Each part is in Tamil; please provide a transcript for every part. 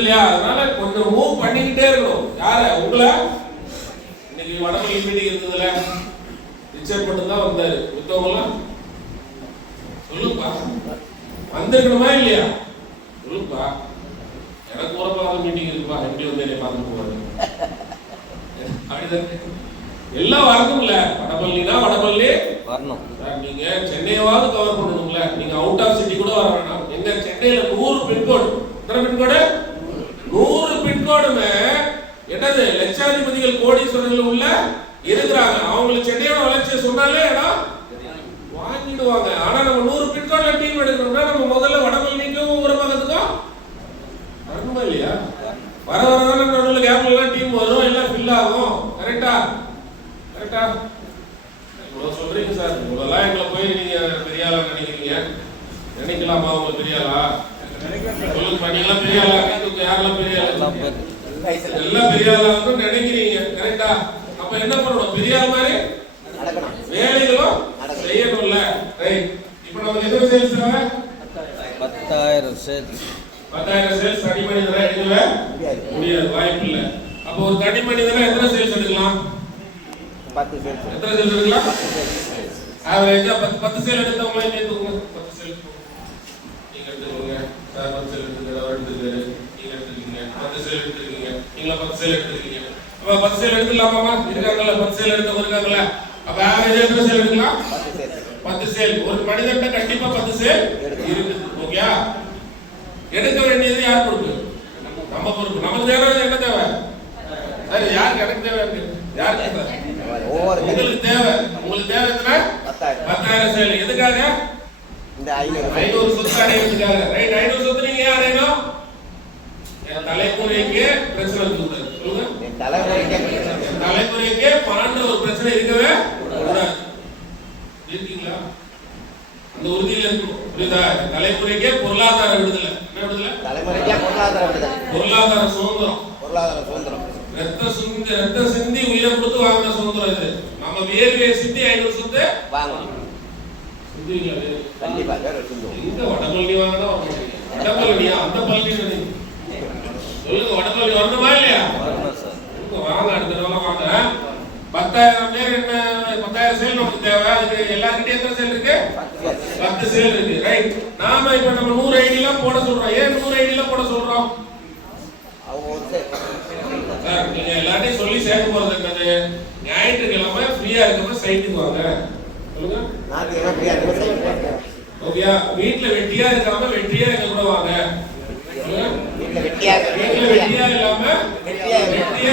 இல்லையா? அதனால கொஞ்சம் மூவ் பண்ணிக்கிட்டே இருக்கணும். யார உங்களை இன்னைக்கு வடமொழி மீட்டிங் இருந்ததுல ரிச்சர்ட் மட்டும் தான் வந்தாரு. மித்தவங்களாம் சொல்லுப்பா வந்துருக்கணுமா இல்லையா? சொல்லுப்பா. எனக்கு உரப்பாத மீட்டிங் இருக்குப்பா, எப்படி வந்து என்னை பார்த்து போவாரு அப்படிதான் எல்லாம் வரணும்ல. வடபள்ளினா வடபள்ளி வரணும். நீங்க சென்னையாவது கவர் பண்ணணும்ல. நீங்க அவுட் ஆஃப் சிட்டி கூட வர வேண்டாம். எங்க சென்னையில 100 பின்கோடு, எத்தனை பின்கோடு? 100 பின்கோடுமே என்னது லட்சாதிபதிகள் கோடீஸ்வரர்கள் உள்ள இருக்கிறாங்க. அவங்களுக்கு சென்னையோட வளர்ச்சியை சொன்னாலே இடம் வாங்கிடுவாங்க. ஆனா நம்ம 100 பின்கோட்ல டீம் எடுக்கணும்னா நம்ம முதல்ல வடபள்ளிக்கும் ஊரபாக்கத்துக்கும் வரணுமா இல்லையா? வர வரதான நடுவில் கேப்ல எல்லாம் டீம் வரும், எல்லாம் ஃபில் ஆகும். கரெக்டா? கரெக்டா? இவ்வளவு சொல்றீங்க சார். இவ்வளவுலாம் எங்களை போய் நீங்க பெரிய ஆளா நினைக்கிறீங்க. நினைக்கலாமா உங்க பெரிய ஆளா? சொல்லுங்க, நீங்களாம் பெரிய ஆளா? யாரெல்லாம் பெரிய ஆளா? எல்லாம் பெரிய ஆளா நினைக்கிறீங்க. கரெக்டா? அப்ப என்ன பண்ணணும்? பெரிய ஆள் மாதிரி வேலைகளும் செய்யணும்ல. ரைட். இப்போ நம்ம எத்தனை சேல்ஸ் தேவை? 10,000 சேல்ஸ். 10,000 சேல்ஸ் தனி மனிதனா எடுக்கவே முடியாது, வாய்ப்பு இல்லை. அப்போ ஒரு தனி மனிதனா எத்தனை சேல்ஸ் எடுக்கலாம்? 10 சேல்ஸ். எத்தனை சேல்ஸ் எடுக்கலாம்? ஆவரேஜா 10 சேல் எடுத்தவங்களே நேத்துங்க 10 சேல் நீங்க எடுத்துக்கோங்க. சார் 10 சேல் எடுத்துக்கிற அவர் எடுத்துக்கிற நீங்க எடுத்துக்கீங்க. 10 சேல் எடுத்துக்கீங்க. நீங்க 10 சேல் எடுத்துக்கீங்க. அப்ப 10 சேல் எடுக்கலாமாமா? இருக்காங்கல்ல 10 சேல் எடுத்தவங்க இருக்காங்கல்ல. அப்ப ஆவரேஜா எத்தனை சேல் எடுக்கலாம்? 10 சேல். ஒரு மனிதன்ட்ட கண்டிப்பா 10 சேல் இருக்கு. ஓகேயா? எடுக்க வேண்டியது யார் பொறுப்பு? நம்ம பொறுப்பு. நமக்கு தேவை என்ன தேவை? சரி, யாருக்கு எனக்கு தேவை இருக்கு? யாருக்கு தேவை? உங்களுக்கு தேவை. உங்களுக்கு தேவை எத்தனை? 10,000 சேல். எதுக்காக? இந்த 500 சொத்து அடையிறதுக்காக. ரைட். 500 சொத்து நீங்க ஏன் அடையணும்? என் தலைமுறைக்கு பிரச்சனை இருக்குது. சொல்லுங்க. தலைமுறைக்கு பணன்ற ஒரு பிரச்சனை இருக்கவே கூடாது. இருக்கீங்களா? அந்த உறுதியில இருக்கணும். புரியுதா? தலைமுறைக்கே பொருளாதார விடுதலை. என்ன விடுதலை? தலைமுறைக்கே பொருளாதார விடுதலை. பொருளாதார சுதந்திரம். பொருளாதார சுதந்திரம். ரத்த சிந்தி உயிரை கொடுத்து வாங்கின சுதந்திரம் இது. நம்ம வேர்வையை சிந்தி 500 சொத்து வாங்கணும். சிந்திங்களா? கண்டிப்பா எங்க வடபள்ளி வாங்கினா வடபள்ளியா? அந்த பள்ளி சொல்லுங்க. வடபள்ளி வரணுமா இல்லையா? வாங்க, அடுத்த நாள் வாங்க. 10,000 பேர் என்ன 10,000 சேல் நமக்கு தேவை. அதுக்கு எல்லார்கிட்டயும் எத்தனை சேல் இருக்கு? 10 சேல் இருக்கு. ரைட். நாம இப்ப நம்ம 100 ஐடிலாம் போட சொல்றோம். ஏன் 100 ஐடிலாம் போட சொல்றோம்? சார், நீங்க எல்லாத்தையும் சொல்லி சேர்க்க போறது என்னது? ஞாயிற்றுக்கிழமை ஃப்ரீயா இருக்கப்ப சைட்டுக்கு வாங்க. சொல்லுங்க. ஓகேயா? வீட்டுல வெட்டியா இருக்காம வெட்டியா இருக்க கூட வாங்க. வெட்டியா இல்லாம வெட்டியா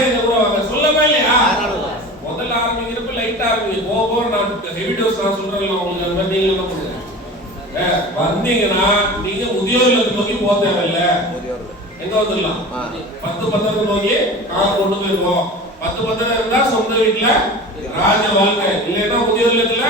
இருக்க கூட வாங்க. சொல்லமா இல்லையா? முதல்ல ஆரம்பிக்கிறப்ப லைட்டா ஆரம்பிங்க. போக நான் ஹெவி டோஸ் நான் சொல்றேன் உங்களுக்கு. அந்த மாதிரி நீங்க என்ன பண்ணுங்க? வந்தீங்கன்னா நீங்க முதியோர் இல்லத்தை நோக்கி போக தேவையில்ல. எங்க வந்துடலாம்? 10 பத்திரம் நோக்கி கொண்டு போயிருவோம். 10 பத்திரம் இருந்தா சொந்த வீட்டுல ராஜ வாழ்க்கை, இல்லைன்னா முதியோர் இல்லத்துல